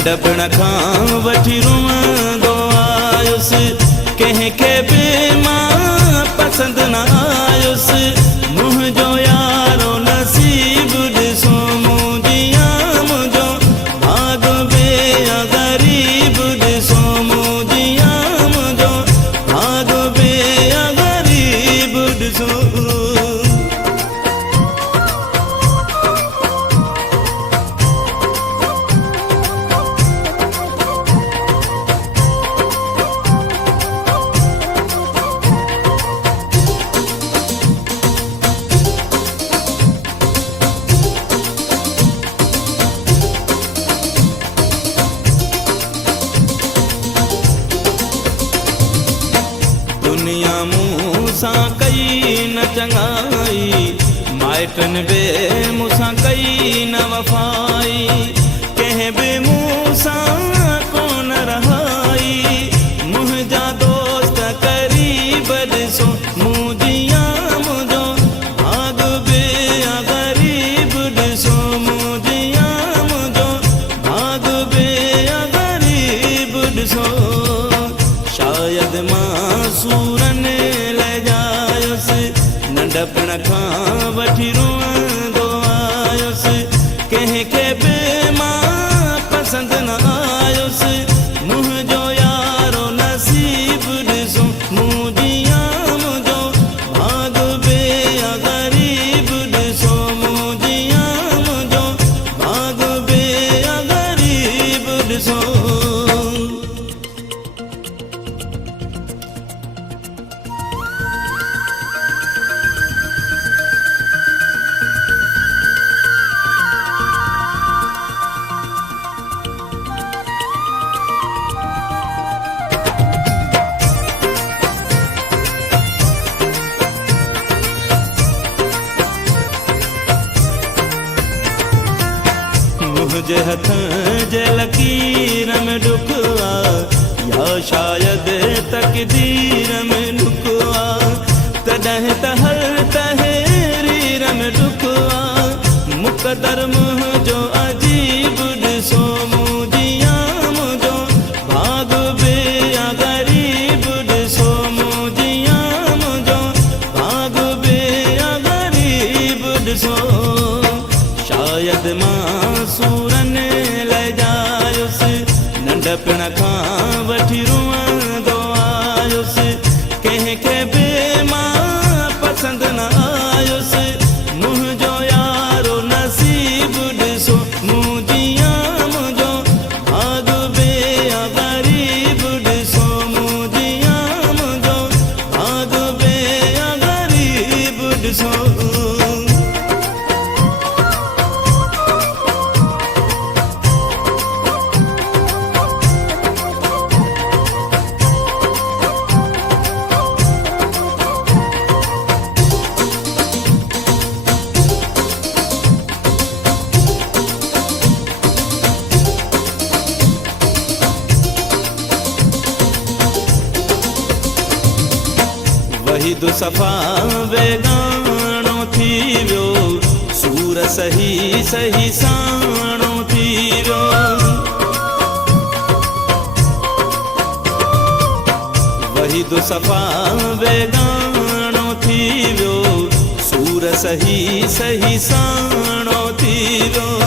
नंढपण खां वठी रुअंदो आयुसि, कंहिंखे बि मां पसंदि न आयुसि। मुंहिंजो यारो नसीब ॾिसो मुंहिंजिया, मुंहिंजो भाग बि ग़रीब ॾिसो मुंहिंजिया, मुंहिंजो भाग बि ग़रीब ॾिसो। दुनिया मूंसां कई न चङाई, माइटनि बि मूंसां कई न वफ़ाई, कंहिं बि मूंसां कोन रहाई। मुंहिंजा दोस्त क़रीब ॾिसो मुंहिंजिया, मुंहिंजो भाग बि ग़रीब ॾिसो मुंहिंजिया, मुंहिंजो भाग बि ग़रीब ॾिसो। शायदि मां सूरनि लॼायुसि, नंढपण खां वठी रुअंदो आयुसि, कंहिंखे बि मां पसंदि न आयुसि। मुंहिंजो यारो नसीब ॾिसो मुंहिंजिया, मुंहिंजो भाग बि ग़रीब ॾिसो मुंहिंजिया, मुंहिंजो भाग बि ग़रीब ॾिसो। मुंहिंजे हथ जे लकीर में ॾुख आ, या शायदि तक़दीर में ॾुख आ, तॾहिं त हर तहरीर में ॾुख आ। मुक़दर मुंहिंजो अजीब ॾिसो मुंहिंजिया, मुंहिंजो भाग बि ग़रीब ॾिसो मुंहिंजिया, मुंहिंजो भाग बि ग़रीब ॾिसो। शायदि मां सूरनि लॼायुसि, नंढपण खां वठी रुअंदो आयुसि, कंहिंखे बि मां पसंदि न आयुसि। मुंहिंजो यारो नसीब ॾिसो मुंहिंजिया, मुंहिंजो भाग बि ग़रीब ॾिसो मुंहिंजिया, मुंहिंजो भाग बि ग़रीब ॾिसो। वहीद सफ़ा बेगाणो थी वियो, सूर सही सही साणो थी वियो। वहीद सफ़ा बेगाणो थी वियो, सूर सही सही साणो थी वियो।